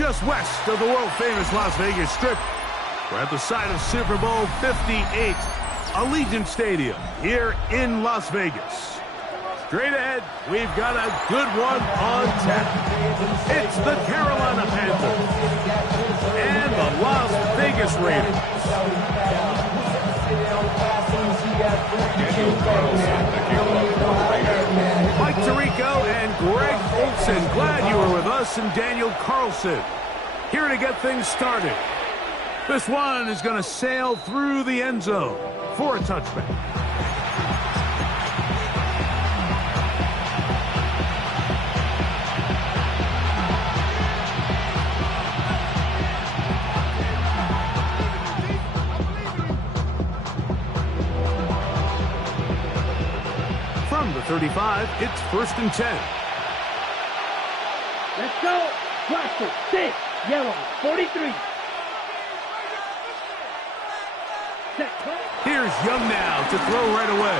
just west of the world-famous Las Vegas Strip. We're at the site of Super Bowl 58, Allegiant Stadium, here in Las Vegas. Straight ahead, we've got a good one on tap. It's the Carolina Panthers and the Las Vegas Raiders. Mike Tirico and Greg Olson, glad you were with us, and Daniel Carlson here to get things started. This one is going to sail through the end zone for a touchback. From the 35, it's 1st and 10. Let's go. Roster 6, yellow, 43. Here's Young now to throw right away.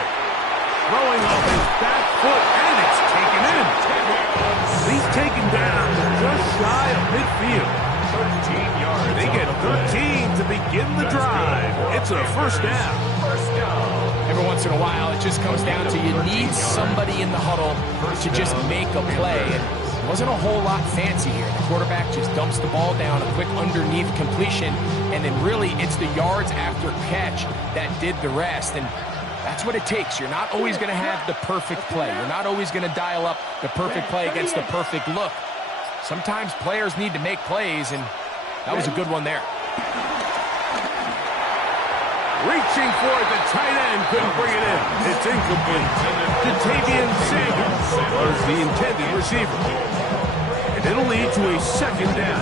Throwing off his back foot, and it's taken in. He's taken down just shy of midfield. 13 yards. They get 13 to begin the drive. It's a first down. Every once in a while, it just comes down to you need somebody in the huddle to just make a play. And it wasn't a whole lot fancy here. The quarterback just dumps the ball down, a quick underneath completion, and then really it's the yards after catch that did the rest. And that's what it takes. You're not always going to have the perfect play. You're not always going to dial up the perfect play against the perfect look. Sometimes players need to make plays, and that was a good one there. Reaching for it, the tight end couldn't bring it in. It's incomplete. Jatavian Sanders was the intended receiver. And it'll lead to a second down.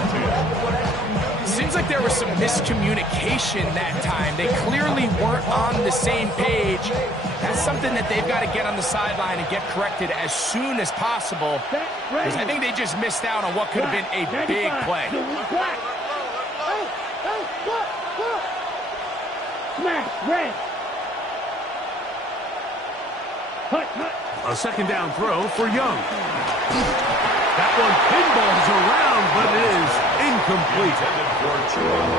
Seems like there was some miscommunication that time. They clearly weren't on the same page. That's something that they've got to get on the sideline and get corrected as soon as possible. Because I think they just missed out on what could have been a big play. Smash, red. A second down throw for Young. That one pinballs around, but it is incomplete.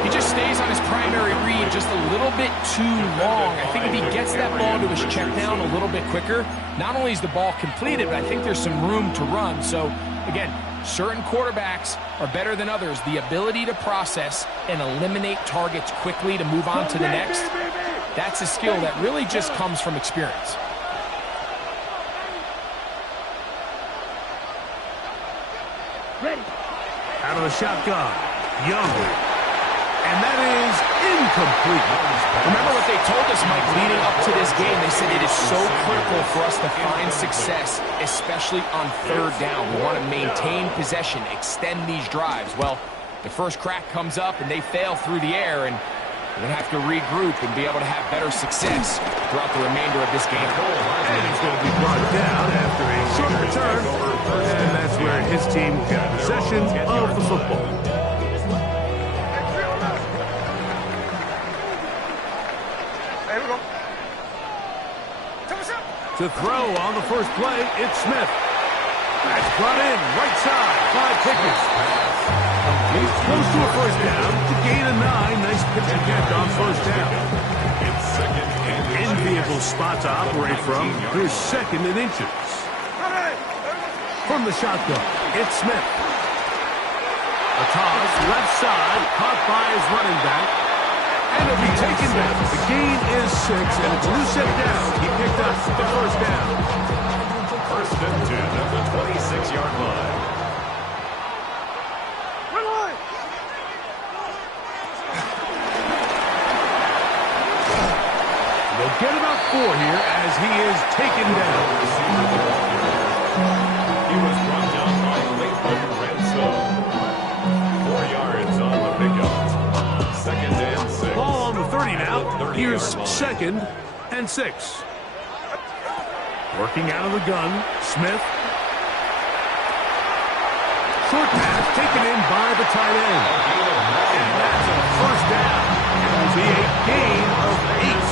He just stays on his primary read just a little bit too long. I think if he gets that ball to his check down a little bit quicker, not only is the ball completed, but I think there's some room to run. So, again, certain quarterbacks are better than others. The ability to process and eliminate targets quickly to move on to the next, that's a skill that really just comes from experience. Ready. Out of the shotgun, Young. And that is incomplete. Remember what they told us, Mike, leading up to this game. They said it is so critical for us to find success, especially on third down. We want to maintain possession, extend these drives. Well, the first crack comes up and they fail through the air, and we're going to have to regroup and be able to have better success throughout the remainder of this game. And he's going to be brought down after a short return, and that's where his team will get possession of the football. To throw on the first play, it's Smith. That's brought in, right side by Pickens. He's close to a first down to gain a 9. Nice pitch and catch on first down. Enviable spot to operate from. Here's 2nd and inches. From the shotgun, it's Smith. A toss, left side, caught by his running back. And it'll be taken down. The gain is 6, and it's a new set down. He picked up the first down. 1st and 10 at the 26-yard line. They'll get about 4 here as he is taken down. He was brought down by Latham Ransom. 4 yards on the pickup. 2nd and 6. Ball on the 30 now. Here's 2nd and 6. Working out of the gun, Smith. Short pass taken in by the tight end. And that's a first down. It will be a gain of 8.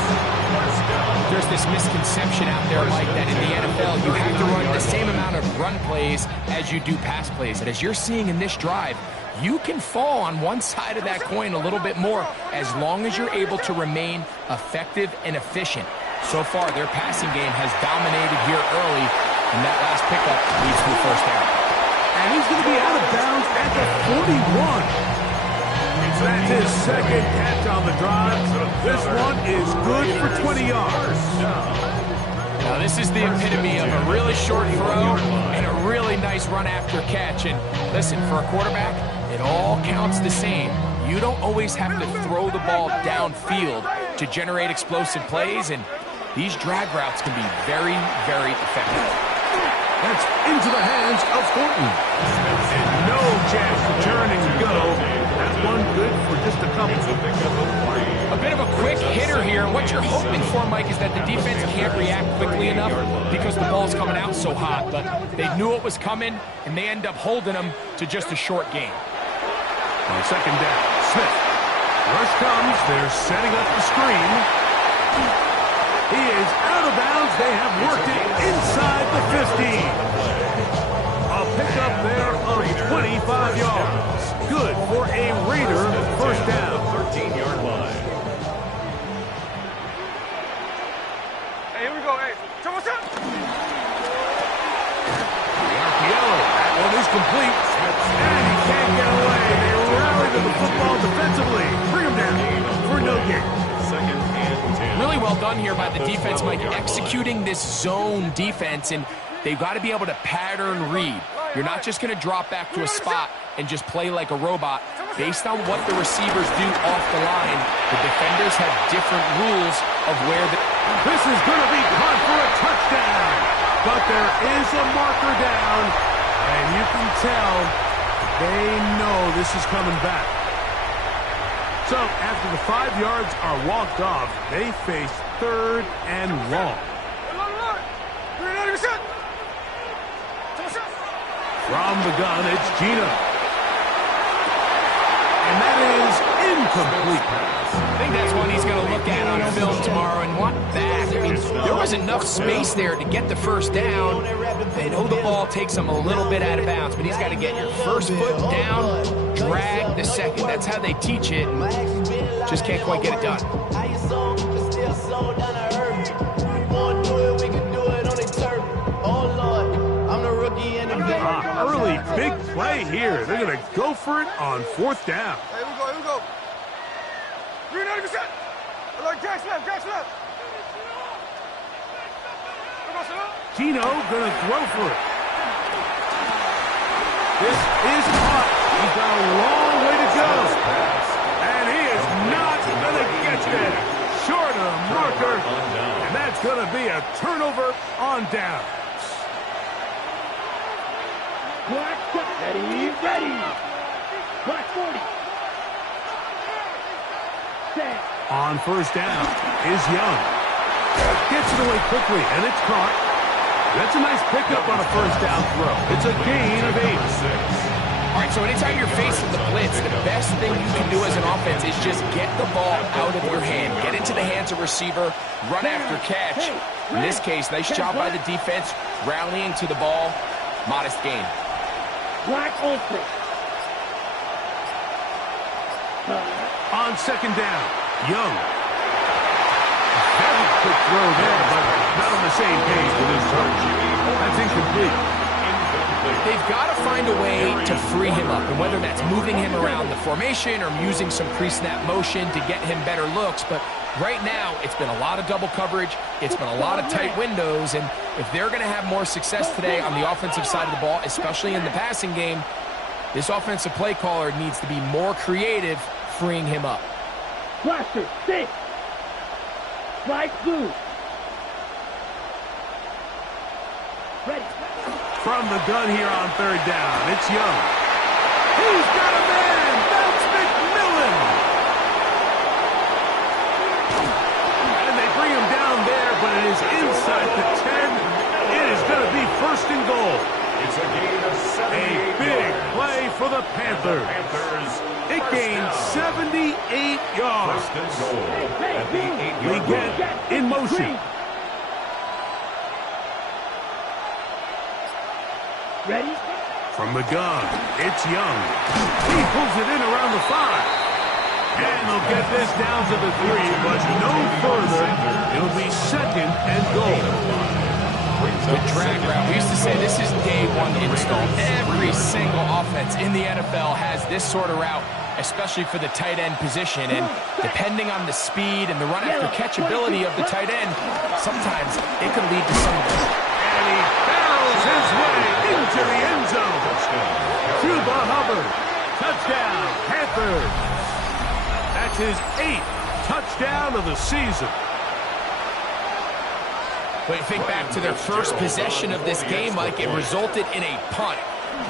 Just this misconception out there, Mike, that in the NFL you have to run the same amount of run plays as you do pass plays. And as you're seeing in this drive, you can fall on one side of that coin a little bit more as long as you're able to remain effective and efficient. So far, their passing game has dominated here early, and that last pickup leads to a first down. And he's going to be out of bounds at the 41. That's his second catch on the drive. This one is good for 20 yards. Now, this is the epitome of a really short throw and a really nice run after catch. And listen, for a quarterback, it all counts the same. You don't always have to throw the ball downfield to generate explosive plays, and these drag routes can be very, very effective. That's into the hands of Thornton. And no chance to turn and go. That one good for just a couple. A bit of a quick hitter here. And what you're hoping for, Mike, is that the defense can't react quickly enough because the ball's coming out so hot. But they knew it was coming, and they end up holding them to just a short gain. On second down, Smith. Rush comes. They're setting up the screen. He is out of bounds. They have worked it inside the 15. A pickup there of 25 yards. Good for a Raider first down. 13-yard line. Hey, here we go. Hey, check what's up? The RPO. That one is complete. And he can't get away. They rally to the football defensively. Bring him down for no gain. Second and 10. Really well done here by the defense, Mike, executing this zone defense, and they've got to be able to pattern read. You're not just going to drop back to a spot and just play like a robot. Based on what the receivers do off the line, the defenders have different rules of where the... This is going to be caught for a touchdown. But there is a marker down, and you can tell they know this is coming back. So after the 5 yards are walked off, they face third and long. From the gun, it's Gino. And that is incomplete. I think that's one he's going to look at on film tomorrow and want back. I mean, there was enough space there to get the first down. They know the ball takes him a little bit out of bounds, but he's got to get your first foot down, drag the second. That's how they teach it. Just can't quite get it done. Early big play here. They're going to go for it on fourth down. Hey, here we go. 390%. Like Jack left. Gino going to throw for it. This is caught. He's got a long way to go. And he is not going to get there. Short of the marker. And that's going to be a turnover on down. Black, ready. Black 40. Set. On first down is Young. Gets it away quickly, and it's caught. That's a nice pickup on a first down throw. It's a gain of 8. All right, so anytime you're facing the blitz, the best thing you can do as an offense is just get the ball out of your hand. Get into the hands of receiver, run after catch. In this case, nice job by the defense, rallying to the ball. Modest gain. Black ultra. On second down, Young. Very quick throw there, but not on the same page with his charge. That's incomplete. They've got to find a way to free him up, and whether that's moving him around the formation or using some pre-snap motion to get him better looks. But right now, it's been a lot of double coverage. It's been a lot of tight windows, and if they're going to have more success today on the offensive side of the ball, especially in the passing game, this offensive play caller needs to be more creative, freeing him up. Blaster, 6. Black blue. Ready. From the gun here on third down, it's Young. He's got a man! That's McMillan! And they bring him down there, but it is inside the 10. It is going to be first and goal. It's a gain of 78 A big play for the Panthers. It gained 78 yards. First and goal at the 8-yard We get in motion. Ready? From the gun, it's Young. He pulls it in around the 5. And they'll get this down to the 3, but no further. It'll be 2nd and goal. The drag route. We used to say this is day 1 install. Every single offense in the NFL has this sort of route, especially for the tight end position. And depending on the speed and the run-after-catch ability of the tight end, sometimes it can lead to some of this. And he barrels his way into the end zone. Chuba Hubbard. Touchdown, Panthers. That's his 8th touchdown of the season. But think back to their first possession of this game, Mike. It resulted in a punt.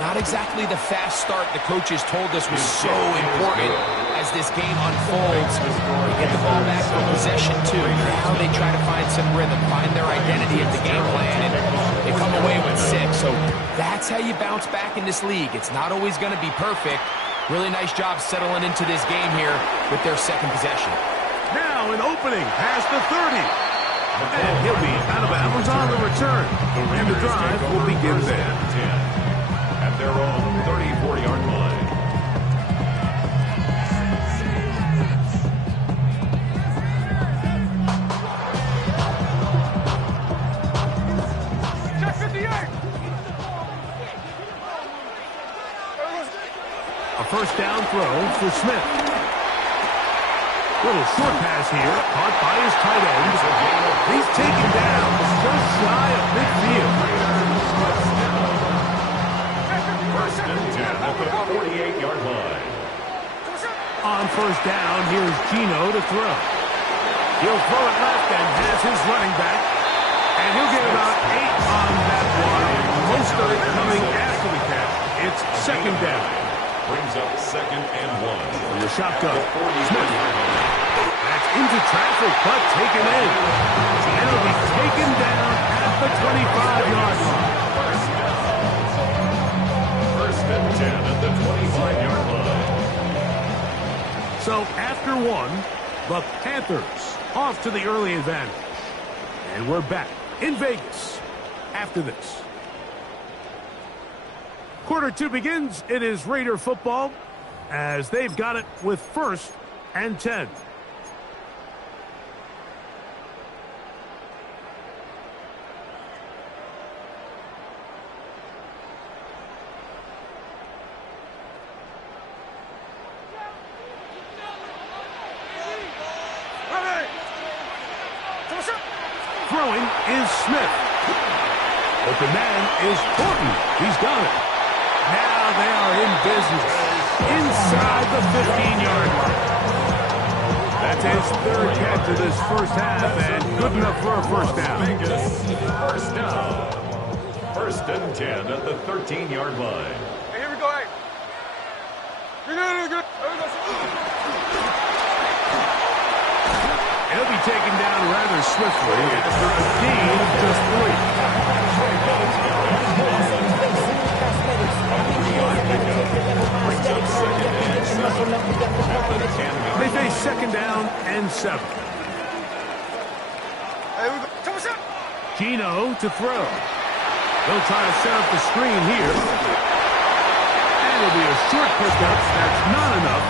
Not exactly the fast start the coaches told us was so important as this game unfolds. They get the ball back for possession 2. Now they try to find some rhythm, find their identity of the game plan, and they come away with 6. So that's how you bounce back in this league. It's not always going to be perfect. Really nice job settling into this game here with their 2nd possession. Now an opening past the 30. And he'll be out of bounds on the return. And the drive will begin there. At their own 34-yard line. Check 58. A first down throw for Smith. Little short pass here, caught by his tight end. He's taken down just shy of midfield. First and 10 at the 48-yard line. On first down, here's Gino to throw. He'll throw it left and has his running back. And he'll get about 8 on that one. Most of it coming after the catch. It's 2nd down. Brings up 2nd and 1. From the shotgun, Smith. That's into traffic, but taken in. And it'll be taken down at the 25-yard line. First and 10 at the 25-yard line. So after 1, the Panthers off to the early advantage. And we're back in Vegas after this. Quarter 2 begins. It is Raider football as they've got it with 1st and 10. Throwing is Smith. Open man is Horton. He's got it. Now they are in business inside the 15-yard line. That's his 3rd catch of this first half and good enough for a first down. Vegas, first down. First and 10 at the 13-yard line. Hey, here we go. Hey. You're good. He'll be taken down rather swiftly after a gain of just 3. They face 2nd down and 7. Hey, we go. Come on, Gino to throw. They'll try to set up the screen here. And it'll be a short pickup. That's not enough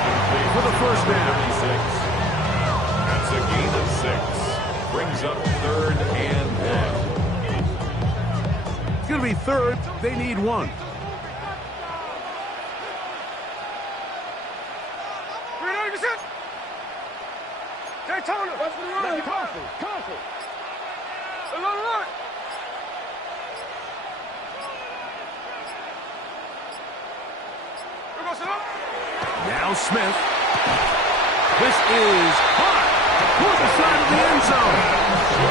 for the first down. That's a gain of 6. Brings up 3rd and 1. It's going to be 3rd. They need 1. Daytona. What's the run? Careful. Run. Now Smith. This is hot toward the side of the end zone.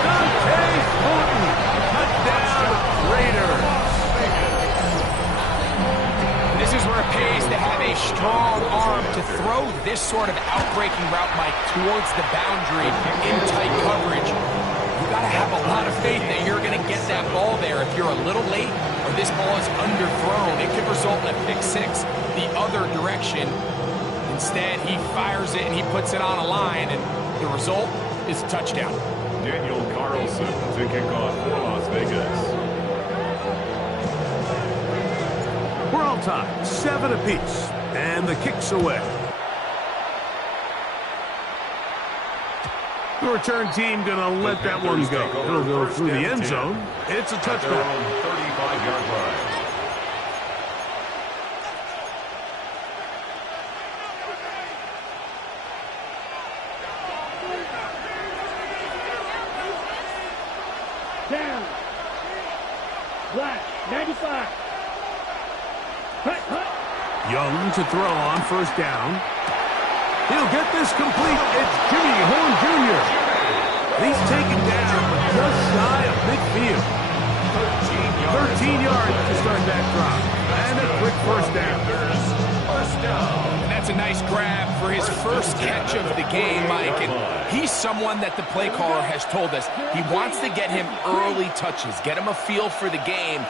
Dante Horton. Touchdown, Raiders. This is where it pays to have a strong arm to throw this sort of outbreaking route, Mike, towards the boundary in tight coverage. You got to have a lot of faith that you're going to get that ball there. If you're a little late or this ball is underthrown, it could result in a pick 6 the other direction. Instead, he fires it and he puts it on a line, and the result is a touchdown. Daniel Carlson to kick off for Las Vegas. We're all tied, 7 apiece, and the kick's away. The return team going to let that one go. It'll go through the end zone. It's a touchback. 35-yard line. Down. Black, 95. Hut, hut. Young to throw on first down. He'll get this complete. It's Jimmy Horn Jr. He's taken down, but just shy of midfield. 13 yards to start that drop. And a quick first down. And that's a nice grab for his first catch of the game, Mike. And he's someone that the play caller has told us he wants to get him early touches, get him a feel for the game.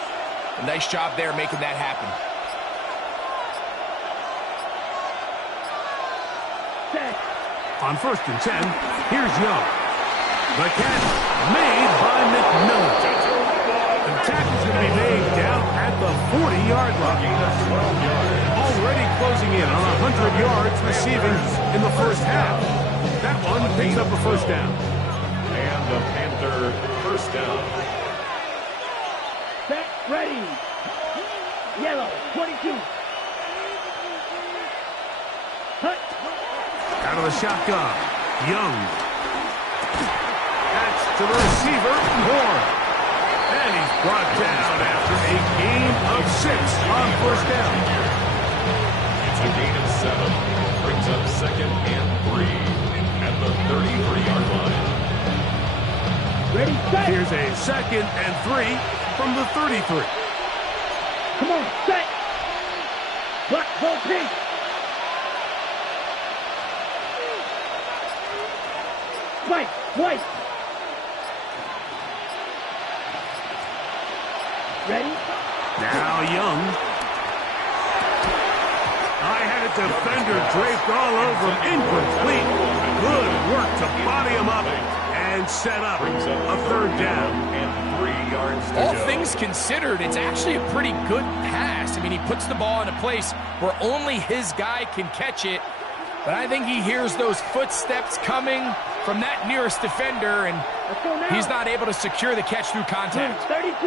A nice job there making that happen. On first and 10, here's Young. The catch made by McMillan. The tackle's going to be made down at the 40-yard line. Already closing in on 100 yards receiving in the first half. That one picks up a first down. And the Panther first down. Set, ready. Yellow, 22. Hut. Out of the shotgun, Young. That's to the receiver, Horn. And he's brought down after a gain of 6 on first down. It's a gain of 7. Brings up 2nd and 3 at the 33-yard line. Ready, set. Here's a 2nd and 3 from the 33. Come on, set. Black, gold, pink. White, white. Ready? Now Young. I had a defender draped all over him. Incomplete. Good work to body him up and set up a third down. And 3 yards to All go. things considered, it's actually a pretty good pass. I mean, he puts the ball in a place where only his guy can catch it. But I think he hears those footsteps coming from that nearest defender, and Let's go now. he's not able to secure the catch through contact. 32.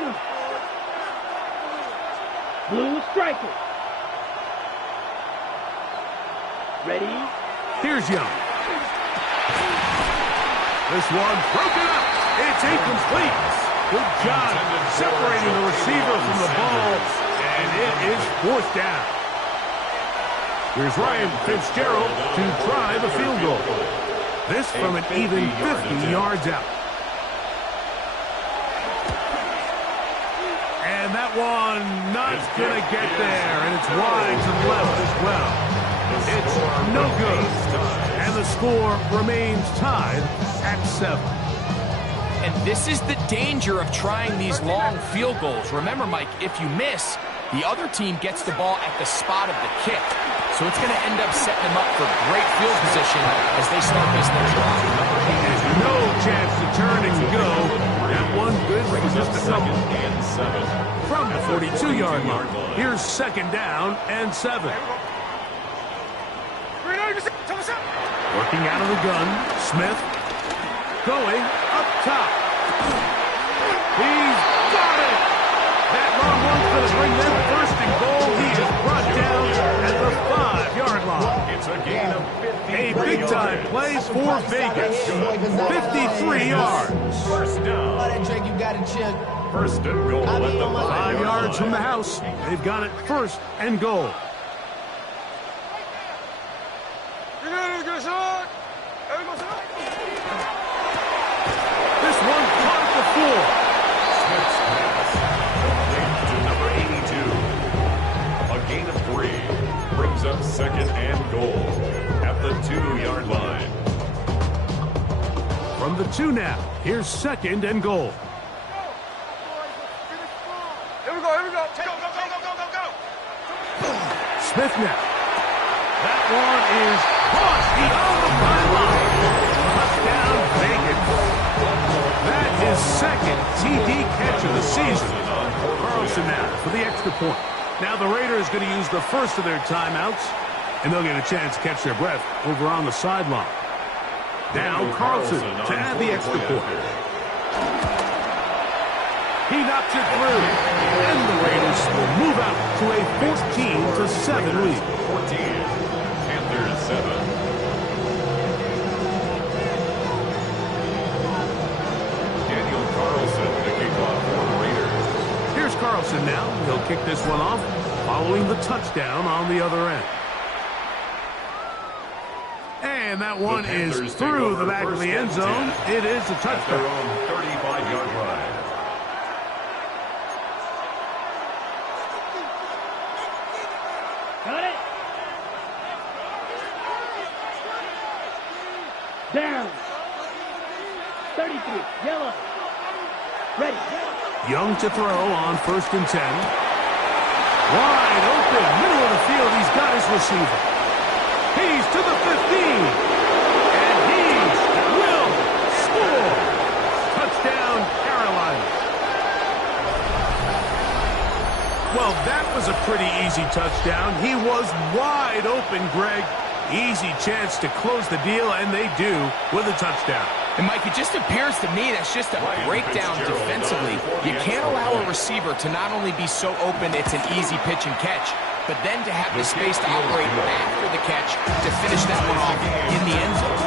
Blue striker. Ready? Here's Young. This one broken up. It's incomplete. Good job separating the receiver from the ball, and it is fourth down. Here's Ryan Fitzgerald to try the field goal. This from an even 50 yards out. And that one not going to get there, and it's wide to the left as well. It's no good, and the score remains tied at 7. And this is the danger of trying these long field goals. Remember, Mike, if you miss, the other team gets the ball at the spot of the kick. So it's going to end up setting them up for great field position as they start this next drive. There's no chance to turn and go. That one good for just a couple. And 7. From the 42-yard line, here's 2nd down and 7. Working out of the gun, Smith going up top. He's got it! That long one's going to bring them first and goal. He is brought down at the 5-yard line. It's a gain of 53 A big-time play for Vegas. 53 yards. First down. First and goal at the 5 yards from the house. They've got it first and goal. This one caught at the 4. Smith's pass to number 82. A gain of 3 brings up 2nd and goal at the 2-yard line. From the 2 now, here's 2nd and goal. Here we go, here we go. Go, go, go, go, go, go, go. Smith now. That one is caught beyond the byline. Touchdown, Vegas. That is 2nd TD catch of the season. Carlson now for the extra point. Now the Raiders going to use the first of their timeouts, and they'll get a chance to catch their breath over on the sideline. Now Carlson to add the extra point. He knocks it through, and the Raiders will move out to a 14-7 lead. 14, Panthers 7. Carlson now. He'll kick this one off following the touchdown on the other end. And that one is through the back of the end zone. It is a touchdown. Their own 35-yard line. Got it. Down. 33. Yellow. Ready. Young to throw on 1st and 10. Wide open, middle of the field. He's got his receiver. He's to the 15. And he will score. Touchdown, Carolina. Well, that was a pretty easy touchdown. He was wide open, Greg. Easy chance to close the deal, and they do with a touchdown. And, Mike, it just appears to me that's just a breakdown defensively. You can't allow a receiver to not only be so open it's an easy pitch and catch, but then to have the space to operate after the catch to finish that one off in the end zone.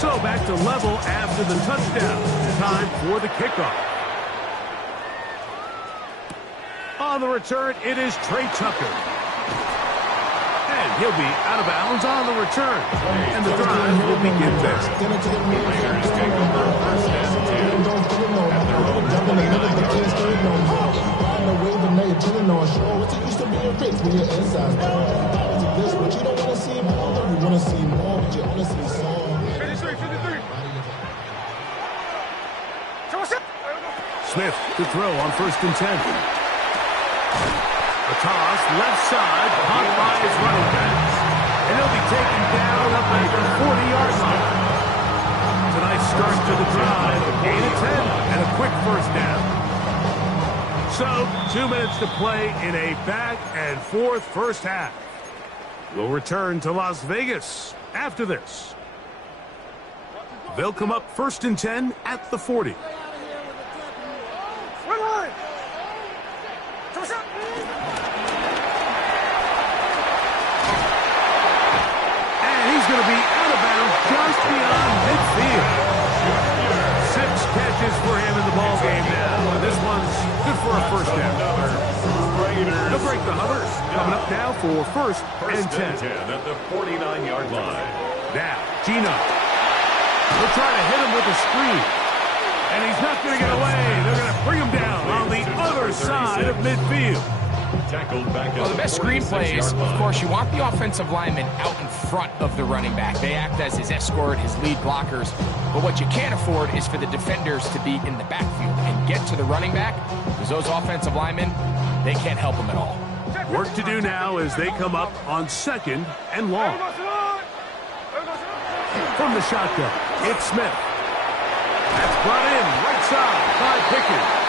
So back to level after the touchdown. Time for the kickoff. On the return, it is Trey Tucker. And he'll be out of bounds on the return. And the drive will begin there. Raiders take over 1st and 10 at their own 53. Smith to throw on 1st and 10. A toss, left side, caught by his running backs. And he'll be taken down up at the 40-yard line. Tonight's start to the drive, a gain of 10, and a quick 1st down. So, 2 minutes to play in a back-and-forth first half. We'll return to Las Vegas after this. They'll come up 1st and 10 at the 40. Going to be out of bounds just beyond midfield. 6 catches for him in the ball game now. This one's good for a 1st down. They'll break the huddle. Coming up now for 1st and 10 at the 49-yard line. Now, Gino. They'll try to hit him with a screen. And he's not going to get away. They're going to bring him down on the other side of midfield. Well, the best screen plays, of course, you want the offensive lineman out in front of the running back. They act as his escort, his lead blockers. But what you can't afford is for the defenders to be in the backfield and get to the running back, because those offensive linemen, they can't help him at all. Work to do now as they come up on 2nd and long. From the shotgun, it's Smith. That's brought in right side by Pickens.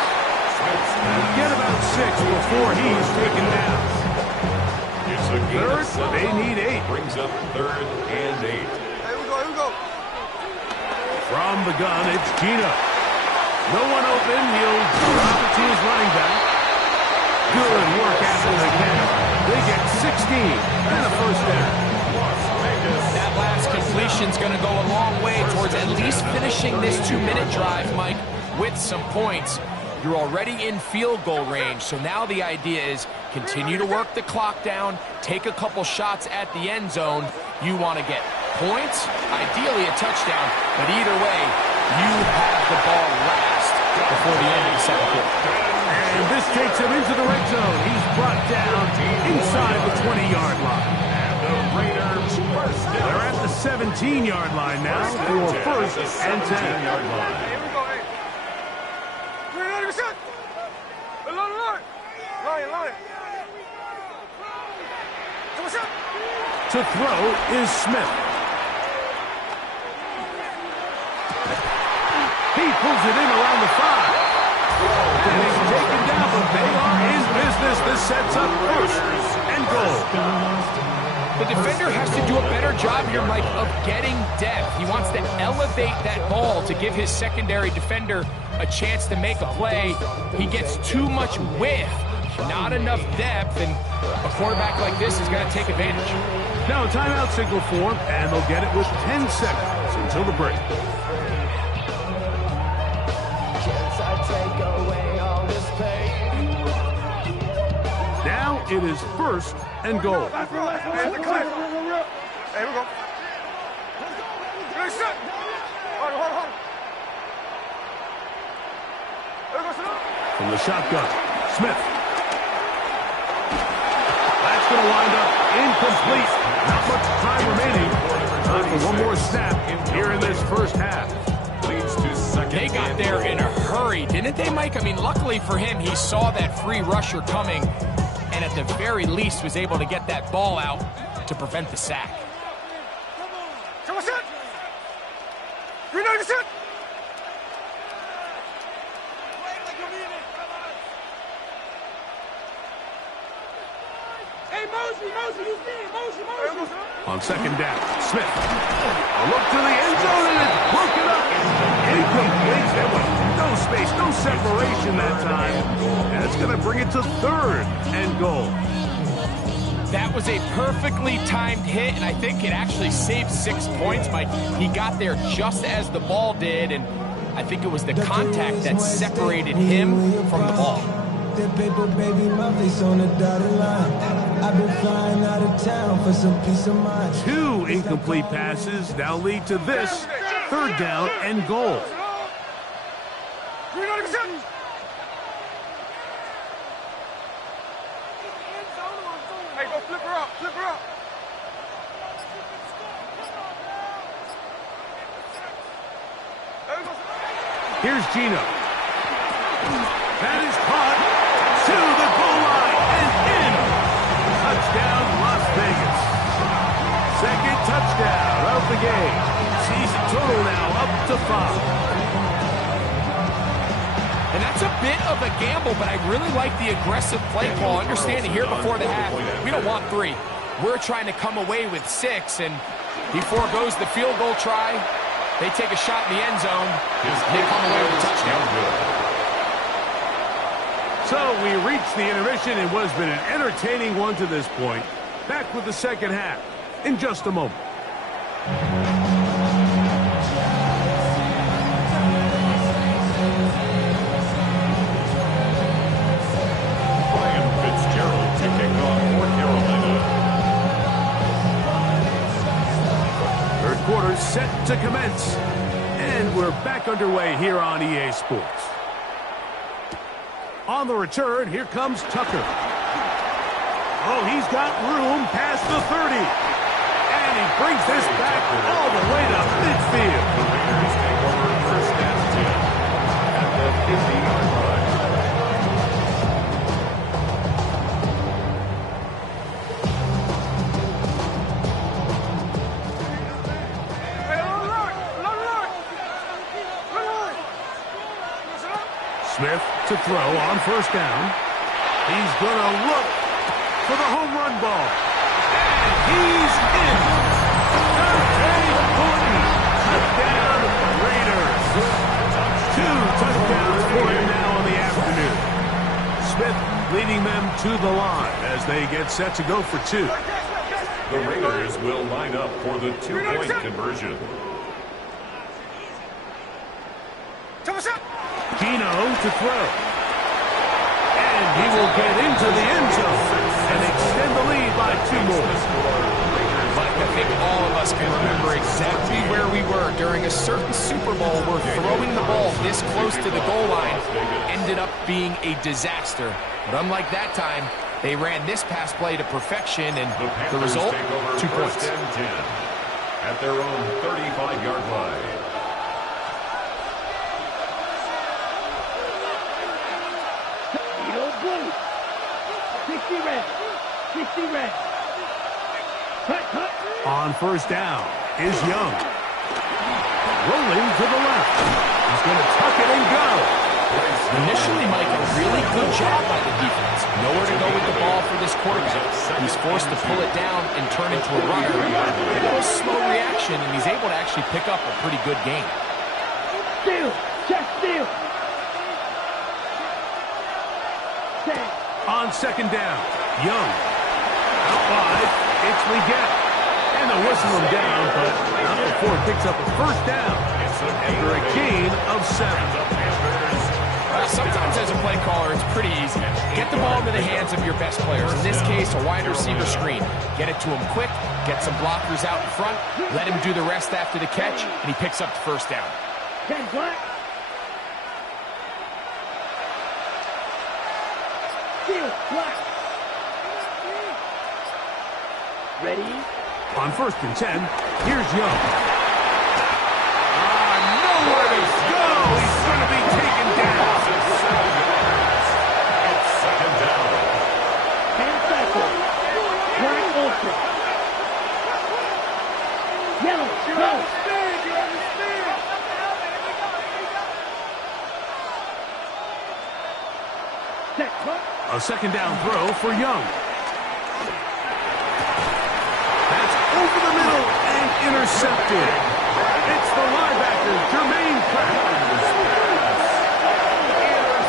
Get about 6 before he's taken down. It's a gain of 7. They need 8. Brings up 3rd and 8. Here we go. From the gun, it's Gino. No one open. He'll drop it to his running back. Good work after the catch. They get 16 and a 1st down. That last completion's going to go a long way towards at least finishing this 2-minute drive, Mike, with some points. You're already in field goal range, so now the idea is continue to work the clock down, take a couple shots at the end zone. You want to get points, ideally a touchdown, but either way, you have the ball last before the end of the 2nd quarter. And this takes him into the red zone. He's brought down inside the 20-yard line. And the Raiders first down. They're at the 17-yard line now for 1st and 10. 17-yard line. Here we go, hey. Line. To throw is Smith. He pulls it in around the 5. And he's taken down, but they are in business. This sets up first and goal. The defender has to do a better job here, Mike, of getting depth. He wants to elevate that ball to give his secondary defender a chance to make a play. He gets too much width, not enough depth, and a quarterback like this is going to take advantage. Now a timeout signal form, and they'll get it with 10 seconds until the break. Now it is first and goal. Hey, we go. Ready, set. Hold. From the shotgun, Smith. That's going to wind up incomplete. Not much time remaining. Time for one more snap here in this first half. Leads to second. They got there in a hurry, didn't they, Mike? I mean, luckily for him, he saw that free rusher coming, and at the very least was able to get that ball out to prevent the sack. Come on, set. Green light, set. Hey, Mosey, you see it, Mosey. On second down, Smith. A look to the end zone, and it's broken up. Incomplete. There was no space, no separation that time. And it's going to bring it to third and goal. That was a perfectly timed hit, and I think it actually saved 6 points, Mike. He got there just as the ball did, and I think it was the contact that separated him from the ball. That paper, baby, my face on the dotted line. I've been flying out of town for some peace of mind. 2 incomplete passes now lead to this third down and goal. Green light, set. Hey, go flip her up. Here's Gino. That is caught to the goal line and in. Touchdown, Las Vegas. Second touchdown of the game. Season total now up to 5. And that's a bit of a gamble, but I really like the aggressive play call. Understanding here before the half, we don't want 3. We're trying to come away with 6, and he forgoes the field goal try. They take a shot in the end zone. They come away with a touchdown. So we reach the intermission in what has been an entertaining one to this point. Back with the second half in just a moment. Quarter set to commence, and we're back underway here on EA Sports. On the return, here comes Tucker. Oh, he's got room past the 30, and he brings this back all the way to midfield. The Raiders take over first and 10 at the 50-yard line. Smith to throw on first down. He's going to look for the home run ball. And he's in. Dante Thornton. Touchdown, Raiders. 2 touchdowns for him now on the afternoon. Smith leading them to the line as they get set to go for 2. The Raiders will line up for the 2-point conversion. Gino to throw. And he will get into the end zone and extend the lead by 2 more. Mike, I think all of us can remember exactly where we were during a certain Super Bowl where throwing the ball this close to the goal line ended up being a disaster. But unlike that time, they ran this pass play to perfection, and the result, 2 points. First and 10 at their own 35-yard line. Blue. 60 red. 60 red. Cut. On first down is Young. Rolling to the left. He's going to tuck it and go. Initially, Mike, a really good job by the defense. Nowhere to go with the ball for this quarterback. He's forced to pull it down and turn into a runner. A little slow reaction, and he's able to actually pick up a pretty good game. Steal. Check steal. On second down, Young. Out wide, it's Leggett. And they'll whistle him down, but not before it picks up a first down after a gain of 7. Sometimes as a play caller, it's pretty easy. Get the ball into the hands of your best players. In this case, a wide receiver screen. Get it to him quick, get some blockers out in front, let him do the rest after the catch, and he picks up the first down. 10 black. Steal. Black. Ready? On 1st and 10, here's Young. Nowhere to go. He's going to be taken down. It's second down. 10 seconds. Black open. Yellow. Go. Set. A second down throw for Young. That's over the middle and intercepted. It's the linebacker, Jermaine Pratt.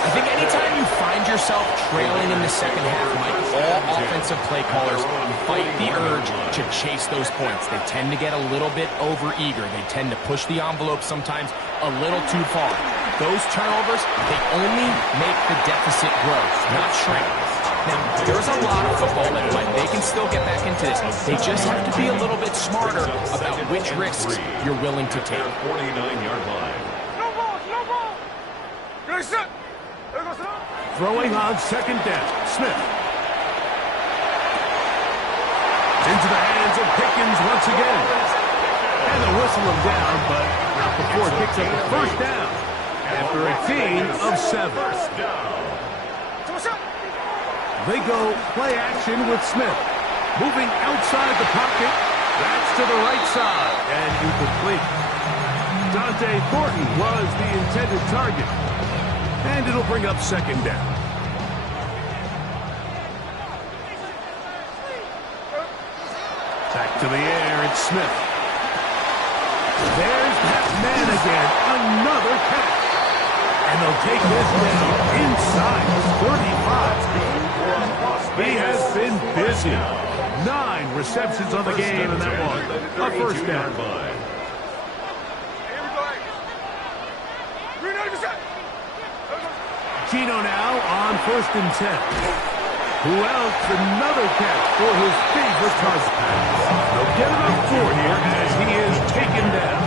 I think anytime you find yourself trailing in the second half, Mike, all offensive play callers fight the urge to chase those points. They tend to get a little bit overeager. They tend to push the envelope sometimes a little too far. Those turnovers, they only make the deficit grow, not shrink. Now, there's a lot of football that they can still get back into this. They just have to be a little bit smarter about which risks you're willing to take. 49-yard line. No ball. Ready, set. There goes the Throwing on second down, Smith. Into the hands of Pickens once again. And they'll whistle him down, but not before it picks up the first down after a gain of 7. They go play action with Smith. Moving outside the pocket. That's to the right side and incomplete. Dante Thornton was the intended target. And it'll bring up second down. Back to the air, it's Smith. There's that man again. Another catch. And they'll take this down inside the 35. He has been busy. 9 receptions on the game, and that one a first down. Gino now on 1st and 10. Who else? Another catch for his favorite target. They'll get it up 4 here as he is taken down.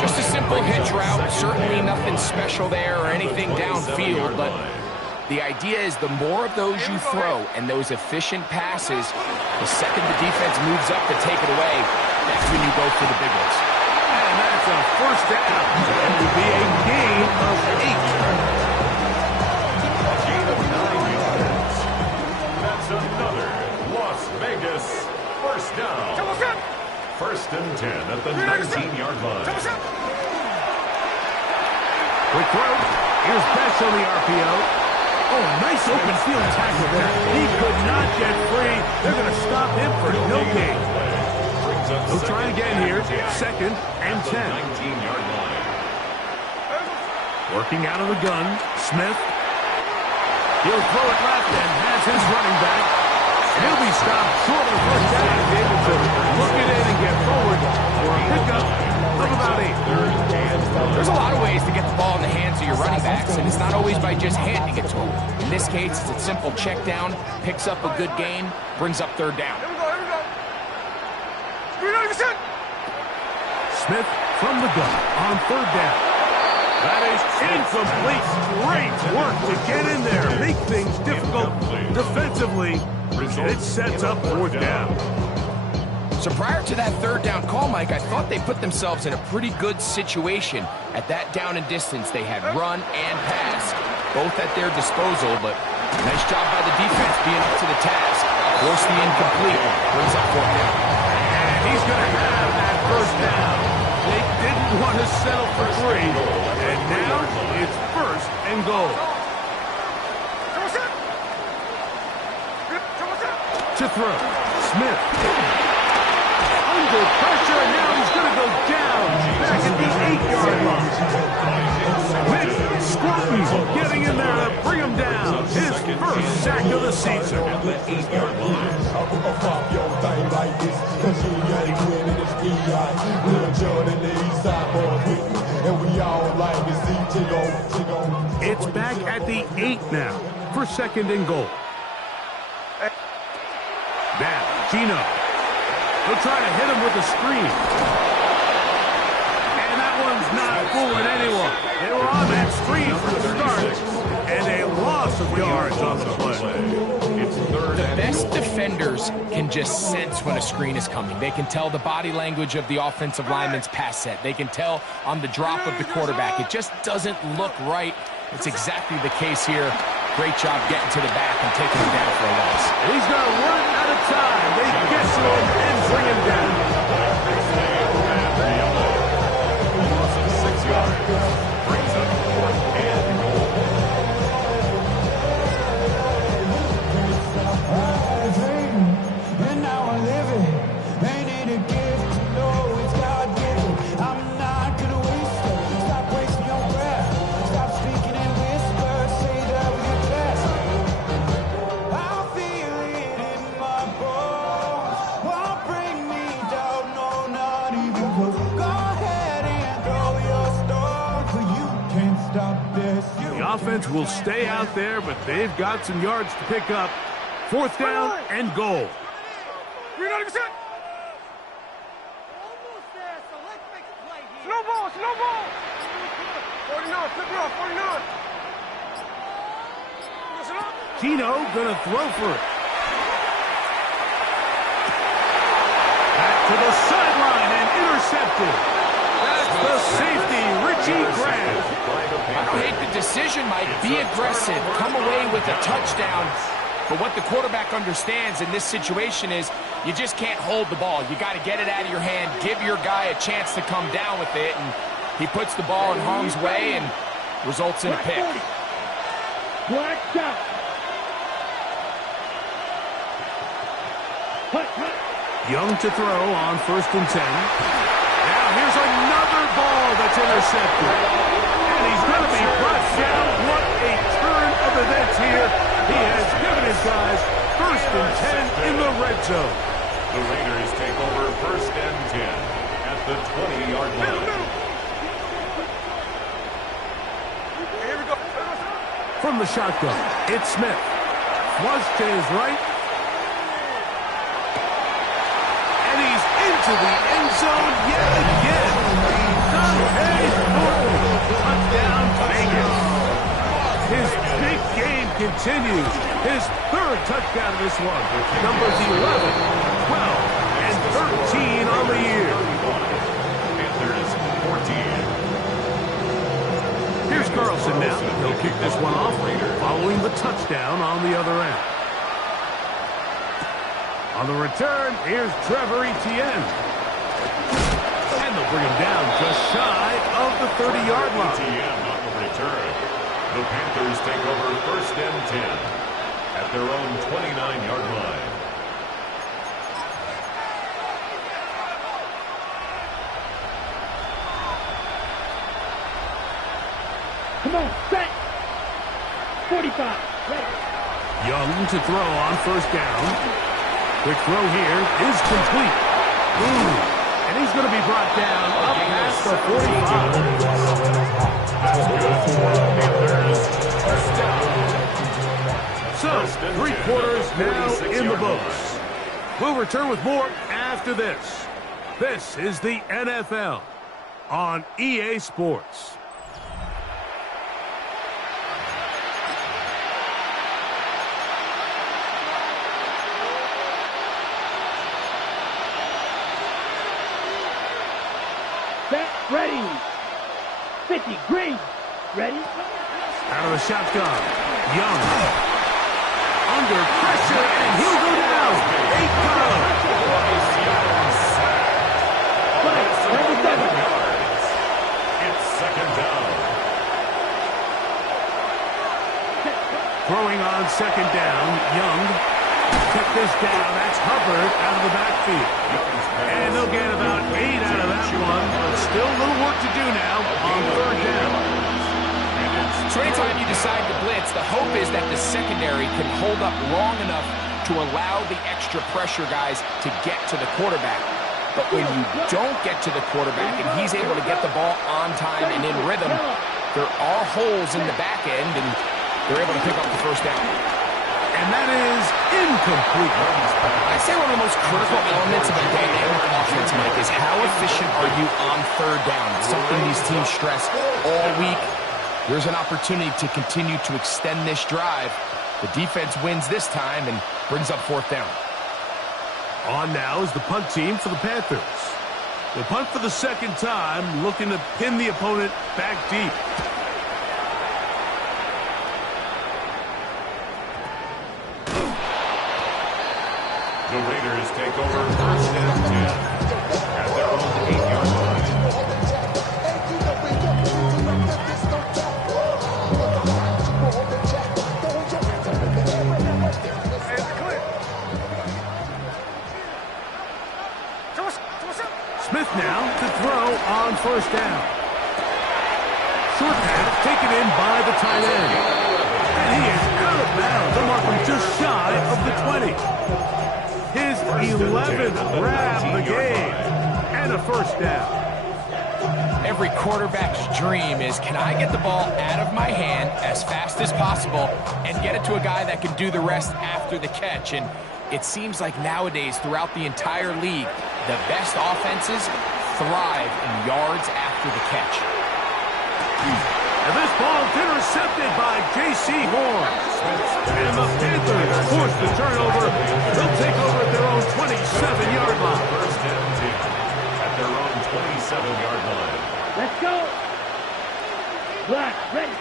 Just a simple hitch route. Certainly nothing special there or anything downfield, but the idea is the more of those you throw and those efficient passes, the second the defense moves up to take it away, that's when you go for the big ones. And that's a first down. It will be a gain of 8. A gain of 9 yards. That's another Las Vegas first down. 1st and 10 at the 19-yard line. Quick throw. Here's Best on the RPO. Oh, nice open field tackle there. He could not get free. They're going to stop him for no gain. He'll try again here. 2nd and 10. 19-yard line. Working out of the gun. Smith. He'll throw it left and has his running back. He'll be stopped short of the first down and be able to look it in and get forward for a pickup of about 8. There's a lot of ways to get the ball in the hands of your running backs, and it's not always by just handing it to them. In this case, it's a simple check down, picks up a good gain, brings up 3rd down. Smith from the gun on 3rd down. That is incomplete. Great work to get in there. Make things difficult defensively. It sets up 4th down. So prior to that 3rd down call, Mike, I thought they put themselves in a pretty good situation. At that down and distance, they had run and pass, both at their disposal, but nice job by the defense being up to the task. Force the incomplete, brings up 4th down. And he's going to have that first down. They didn't want to settle for 3. And now it's 1st and goal. To throw. Smith. Under pressure, and now he's going to go down. Back at the 8-yard line. Smith squirting, getting in there to bring him down. His first sack of the season. At the 8-yard line. It's back at the 8 now for 2nd and goal. Now, Gino. He'll try to hit him with a screen. And that one's not fooling anyone. They were on that screen from the start. And a loss of yards on the play. The best defenders can just sense when a screen is coming. They can tell the body language of the offensive lineman's pass set. They can tell on the drop of the quarterback. It just doesn't look right. It's exactly the case here. Great job getting to the back and taking him down for a loss. He's going to run out of time. They get to him and bring him down. Loss of 6 yards. Brings up 4th and goal. And now I live it. Ain't it a gift to know it's God-given? I'm not gonna waste it. Stop wasting your breath. Stop speaking in whispers. Say that with your chest. I feel it in my bones. Won't bring me down, no, not even close. Go ahead and throw your stone, but you can't stop this. The offense will stay out there, but they've got some yards to pick up. 4th down and goal. You're not set. Almost there, so let's make a play here. Slow ball, slow ball. 49, flip it off, 49. Listen up. Gino gonna throw for it. Back to the sideline and intercepted. That's the safety, Richie Grant. I don't hate the decision, Mike. Be aggressive. Come away with a touchdown. But what the quarterback understands in this situation is you just can't hold the ball. You got to get it out of your hand, give your guy a chance to come down with it, and he puts the ball in harm's way and results in a pick. Blacked out. Young to throw on 1st and 10. Now here's another ball that's intercepted. And he's going to be brought down. What a turn of events here. He has given his guys 1st and 10 in the red zone. The Raiders take over 1st and 10 at the 20-yard line. Here we go. From the shotgun, it's Smith. Flush to his right. And he's into the end zone yet again. Dante Thornton. Touchdown, Vegas. His big game continues. His 3rd touchdown of this one. Numbers 11, 12, and 13 on the year. Panthers 14. Here's Carlson now. He'll kick this one off, following the touchdown on the other end. On the return, here's Trevor Etienne. And they'll bring him down just shy of the 30-yard line. Etienne on the return. The Panthers take over 1st and 10 at their own 29-yard line. Come on, set. 45. Ready. Young to throw on 1st down. Quick throw here is complete. And he's going to be brought down up past the 45. So, 3 quarters now in the books. We'll return with more after this. This is the NFL on EA Sports. Set. Ready. 50. Green. Ready. Out of the shotgun. Young. Under pressure, and he'll go down. 8 Fight. Number 7. second down. Throwing on second down, Young. Check this down. That's Hubbard out of the backfield. And they'll get about 8 out of that one. But still a little work to do now on third down. So anytime you decide to blitz, the hope is that the secondary can hold up long enough to allow the extra pressure guys to get to the quarterback. But when you don't get to the quarterback and he's able to get the ball on time and in rhythm, there are holes in the back end, and they're able to pick up the first down. And that is incomplete. I'd say one of the most critical elements of a dynamic offense, Mike, is how efficient are you on third down? It's something these teams stress all week. There's an opportunity to continue to extend this drive. The defense wins this time and brings up fourth down. On now is the punt team for the Panthers. The punt for the second time, looking to pin the opponent back deep. The Raiders take over first and 10 at their own 8-yard line. Smith now to throw on first down. Short pass taken in by the tight end. And he is out of bounds. They'll mark him just shy of the 20. His 11th grab of the game. And a first down. Every quarterback's dream is, can I get the ball out of my hand as fast as possible and get it to a guy that can do the rest after the catch? And it seems like nowadays, throughout the entire league, the best offenses thrive in yards after the catch. And this ball is intercepted by J.C. Horn. And the Panthers force the turnover. They'll take over at their own 27-yard line. First and 10 at their own 27-yard line. Let's go. Black, ready.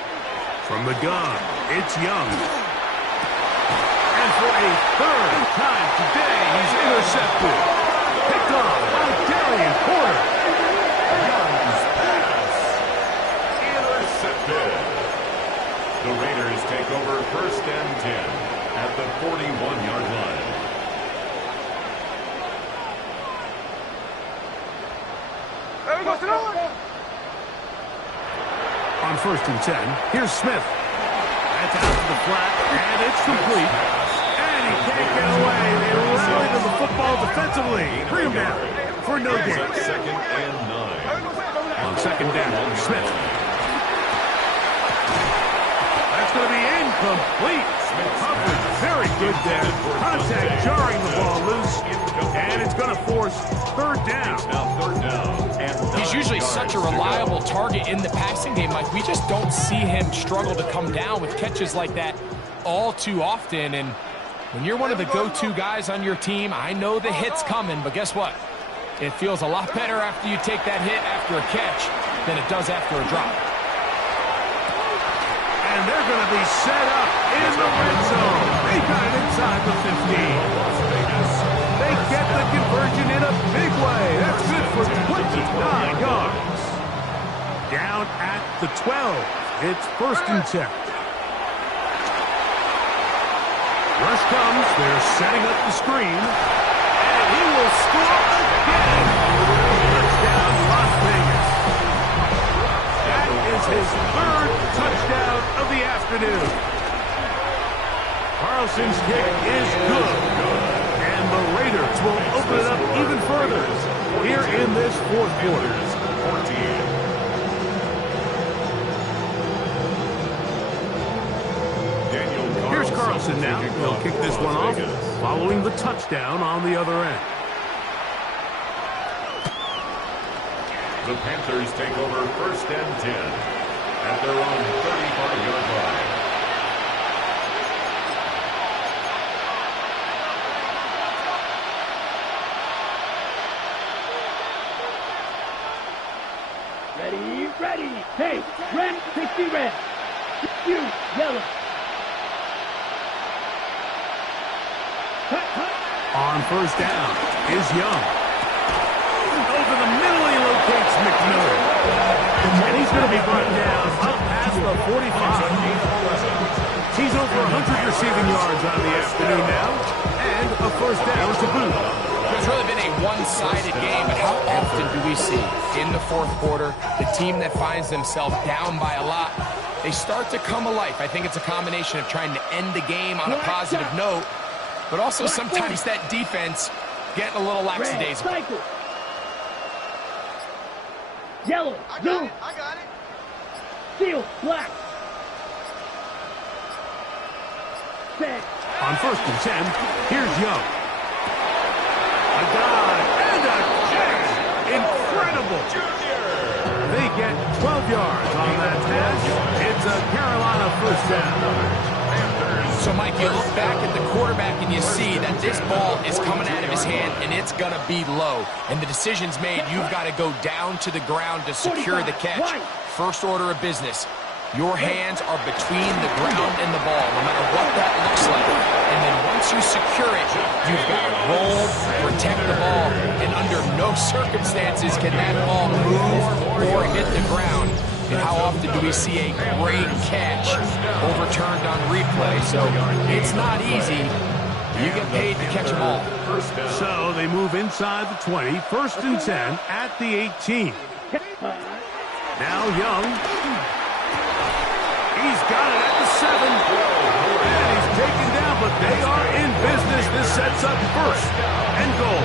From the gun, it's Young. And for a third time today, he's intercepted. Picked off by Darian Porter. Young's pass. Intercepted. The Raiders take over first and 10 at the 41-yard line. On first and 10, here's Smith. That's out to the flat, and it's complete. And he can't get away. They rally to the football defensively. Bring him down for no gain. Second and 9. On second down, Smith. That's going to be incomplete. Coverage very good there. Contact jarring the ball loose. And it's going to force third down. Now third down. And He's usually such a reliable target in the passing game, Mike. We just don't see him struggle to come down with catches like that all too often. And when you're one of the go-to guys on your team, I know the hit's coming, but guess what? It feels a lot better after you take that hit after a catch than it does after a drop. And they're going to be set up in the red zone. They got it inside the 15. They get the conversion in a big way. That's good for 29 yards. Down at the 12. It's first and 10. Rush comes. They're setting up the screen. And he will score again. Touchdown, Las Vegas. That is his third touchdown of the afternoon. Carlson's kick is good. And the Raiders will open it up even further here in this fourth quarter. 14. Here's Carlson now. He'll kick this one off following the touchdown on the other end. The Panthers take over first and 10 at their own 35-yard line. Ready, ready. Hey, red, 60 red. You, yellow. Cut, cut. On first down is Young. Over the middle, he locates McMillan. And he's going to be brought down up past the 45. He's over 100 receiving yards on the afternoon now, and a first down to boot. It's really been a one-sided game, but how often do we see in the fourth quarter the team that finds themselves down by a lot, they start to come alive? I think it's a combination of trying to end the game on a positive note, but also sometimes that defense getting a little lackadaisical. Yellow, blue. I got it. Steel, black. Set. On 1st and 10, here's Young. A dive and a catch. Incredible. They get 12 yards on that pass. It's a Carolina first down. So, Mike, you look back at the quarterback and you see that this ball is coming out of his hand and it's going to be low. And the decision's made. You've got to go down to the ground to secure the catch. First order of business. Your hands are between the ground and the ball, no matter what that looks like. And then once you secure it, you've got to roll, protect the ball, and under no circumstances can that ball move or hit the ground. And how often do we see a great catch overturned on replay? So it's not easy. You get paid to catch them all. So they move inside the 20, 1st and 10 at the 18. Now Young. He's got it at the 7. And he's taken down, but they are in business. This sets up 1st and goal.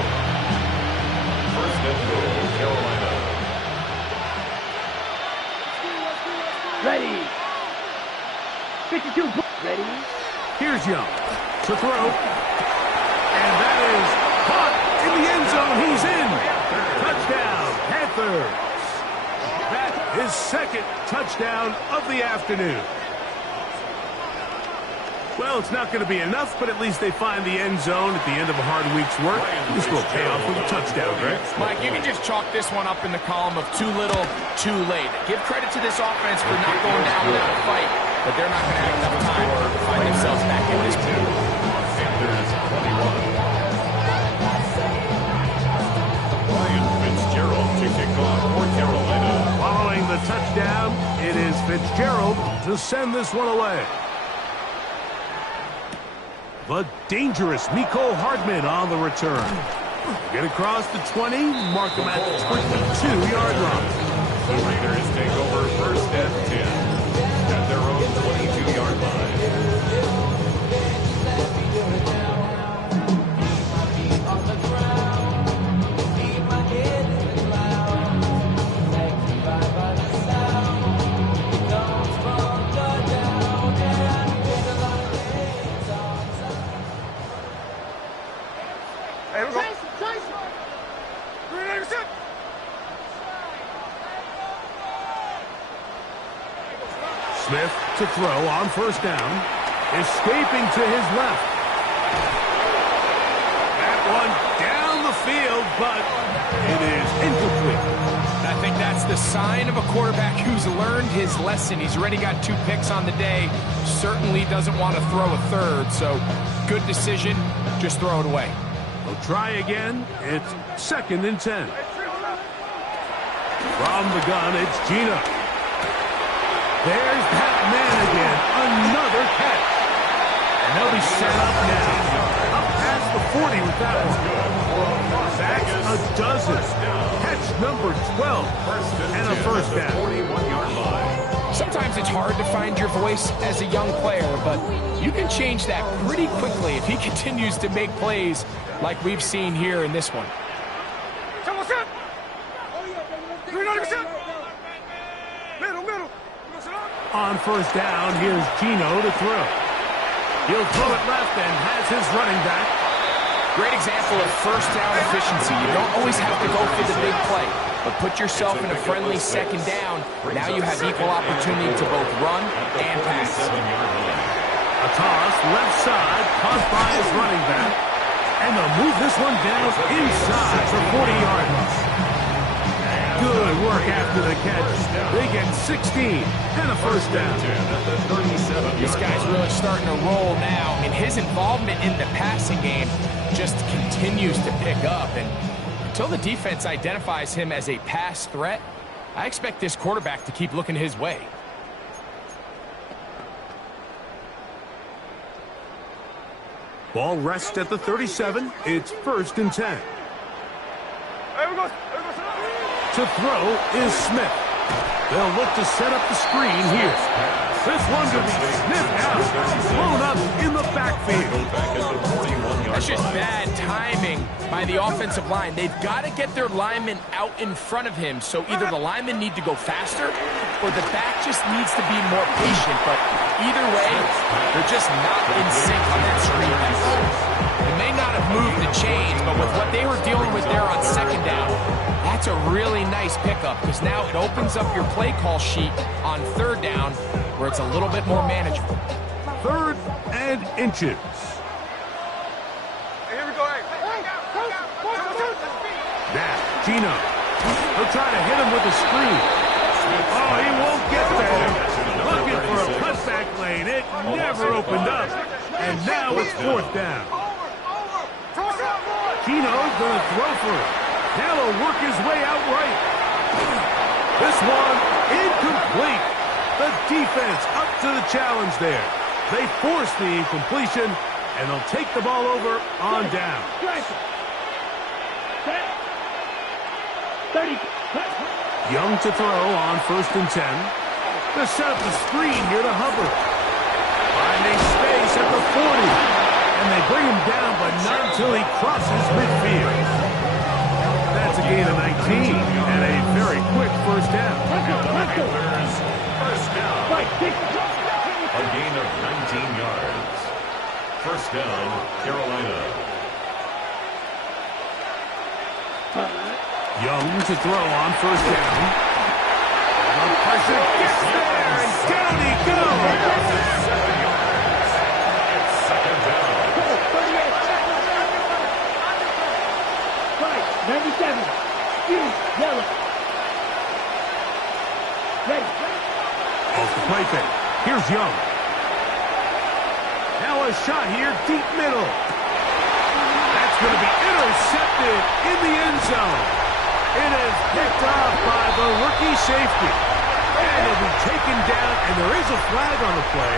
1st and goal, Carolina. Ready. 52. Ready. Here's Young to throw. And that is caught in the end zone. He's in. Touchdown, Panthers. That is 2nd touchdown of the afternoon. Well, it's not going to be enough, but at least they find the end zone at the end of a hard week's work. This will pay off with a touchdown, right? Mike, you can just chalk this one up in the column of too little, too late. Give credit to this offense for not going down without a fight, but they're not going to have enough time to find themselves back in this pool. Fitzgerald to kick off for Carolina. Following the touchdown, it is Fitzgerald to send this one away. The dangerous Mecole Hardman on the return. Get across the 20, mark them at the 22-yard line. The Raiders take over 1st and 10 at their own 22-yard line. Hey, we go. Green 86. Smith to throw on 1st down. Escaping to his left. That one down the field, but it is incomplete. I think that's the sign of a quarterback who's learned his lesson. He's already got 2 picks on the day. Certainly doesn't want to throw a 3rd, so good decision. Just throw it away. We'll try again. It's 2nd and 10. From the gun, it's Gino. There's that man again. Another catch. And they'll be set up now. Up past the 40 with that one. That's a dozen. Catch number 12. And a first down. 41-yard line. Sometimes it's hard to find your voice as a young player, but you can change that pretty quickly if he continues to make plays like we've seen here in this one. On 1st down, here's Gino to throw. He'll throw it left and has his running back. Great example of first down efficiency. You don't always have to go for the big play, but put yourself in a friendly 2nd down. Now you have equal opportunity to both run and pass. A toss, left side, caught by his running back. And they'll move this one down inside for 40-yard line. Good work after the catch. They get 16 and a first down. This guy's really starting to roll now. I mean, his involvement in the passing game just continues to pick up. And until the defense identifies him as a pass threat, I expect this quarterback to keep looking his way. Ball rests at the 37. It's 1st and 10. To throw is Smith. They'll look to set up the screen here. This one to be sniffed out, blown up in the backfield. That's just bad timing by the offensive line. They've got to get their linemen out in front of him, so either the linemen need to go faster or the back just needs to be more patient. But either way, they're just not in sync on that screen pass. They may not have moved the chains, but with what they were dealing with there on 2nd down, that's a really nice pickup because now it opens up your play call sheet on 3rd down where it's a little bit more manageable. 3rd and inches. Here we go. Now, Gino. He'll try to hit him with a screen. Oh, he won't get there. Looking for a cutback lane. It never opened up. And now it's 4th down. Gino's going to throw for it. Now he'll work his way out right. This one, incomplete. The defense up to the challenge there. They force the incompletion, and they'll take the ball over on down. 30. Young to throw on 1st and 10. They set up the screen here to Hubbard. Finding space at the 40. And they bring him down, but not until he crosses midfield. That's a gain of 19 and a very quick 1st down. First down. A gain of 19 yards. 1st down, Carolina. Young to throw on 1st down. The pressure gets there, and down he goes. 7 yards. It's 2nd down. 97. Yellow. Ready. Off the play fake. Here's Young. Now a shot here, deep middle. That's going to be intercepted in the end zone. It is picked off by the rookie safety. And it'll be taken down, and there is a flag on the play.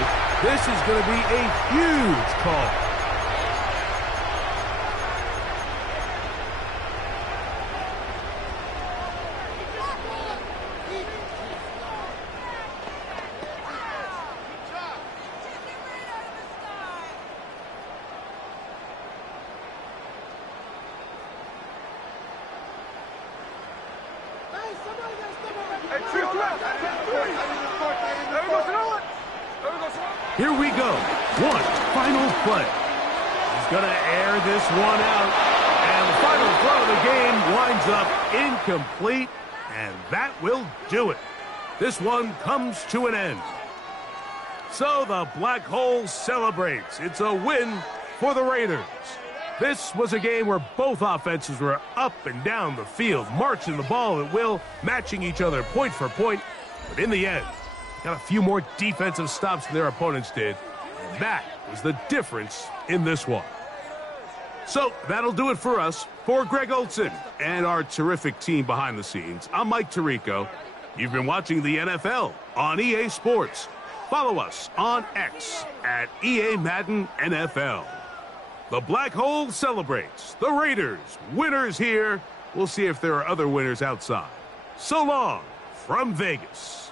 This is going to be a huge call. Here we go. One final play. He's going to air this one out. And the final throw of the game winds up incomplete. And that will do it. This one comes to an end. So the Black Hole celebrates. It's a win for the Raiders. This was a game where both offenses were up and down the field, marching the ball at will, matching each other point for point. But in the end, got a few more defensive stops than their opponents did. And that was the difference in this one. So that'll do it for us. For Greg Olson and our terrific team behind the scenes, I'm Mike Tirico. You've been watching the NFL on EA Sports. Follow us on X at EA Madden NFL. The Black Hole celebrates. The Raiders, winners here. We'll see if there are other winners outside. So long from Vegas.